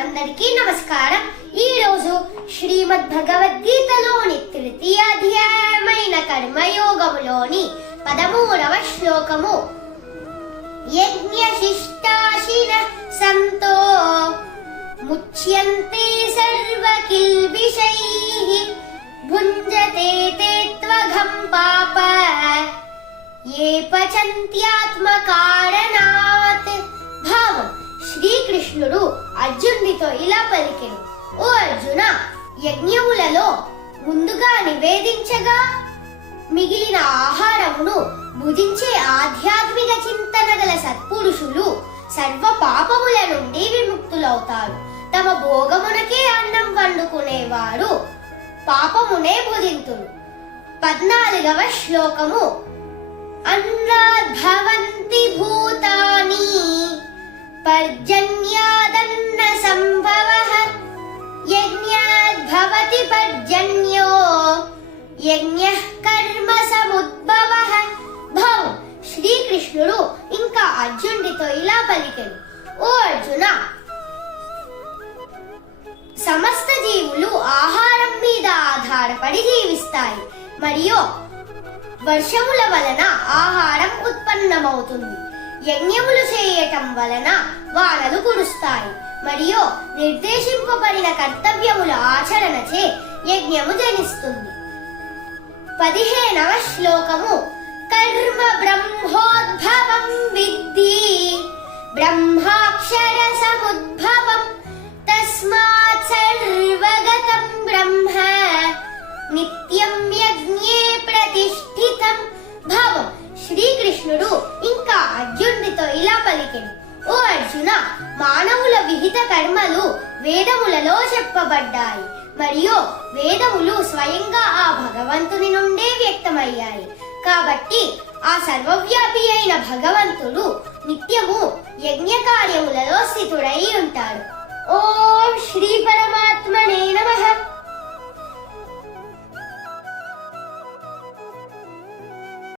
అందరికీ నమస్కారం. ఈ రోజు శ్రీమద్ భగవద్గీతలోని తృతీయ అధ్యాయమైన కర్మయోగములోని 13వ శ్లోకము. యజ్ఞశిష్టాశిన సంతో ముచ్యంతే సర్వకిల్బిషైః భుంజతే తే త్వఘం పాప ఏ పచంత్యాత్మకారణాత్. భావం: శ్రీకృష్ణుడు అర్జునుడితో ఇలా పలికెను: ఓ అర్జున, యజ్ఞములలో ముందుగా నివేదించగా మిగిలిన ఆహారమును భుజించే ఆధ్యాత్మిక చింతన గల సత్పురుషులు సర్వ పాపముల నుండి విముక్తులవుతారు. తమ భోగమునకే అన్నం వండుకునేవారు పాపమునే భుజింతురు. 14వ శ్లోకము. అన్నాద్భవంతి భూతాని పర్జన్యాదన్న సంభవః యజ్ఞాద్భవతి పర్జన్యో యజ్ఞః కర్మ సముద్భవః. భావం: శ్రీకృష్ణుడు ఇంకా అర్జునుడితో ఇలా పలికెను: ఓ అర్జున, సమస్త జీవులు ఆహారం మీద ఆధారపడి జీవిస్తాయి మరియు వర్షముల వలన ఆహారం ఉత్పన్నమవుతుంది. యజ్ఞములు చేయటం వలన వానలు కురుస్తాయి మరియు నిర్దేశింపబడిన కర్తవ్యముల ఆచరణచే యజ్ఞము జనిస్తుంది. 15వ శ్లోకము. కర్మ బ్రహ్మోద్భవం విద్ధి బ్రహ్మాక్షర సముద్భవం తస్మాత్ సర్వగతం బ్రహ్మ నిత్యం యజ్ఞే ప్రతిష్ఠితం. భావం: శ్రీకృష్ణుడు ఇంకా అర్జునుడితో ఇలా పలికెను: ఓ అర్జున, మానవుల విహిత కర్మలు వేదములలో చెప్పబడ్డాయి మరియు వేదములు స్వయంగా ఆ భగవంతుని నుండే వ్యక్తమయ్యాయి. కాబట్టి ఆ సర్వవ్యాపి అయిన భగవంతుడు నిత్యము యజ్ఞ కార్యములలో స్థితుడై ఉంటాడు. ఓం శ్రీ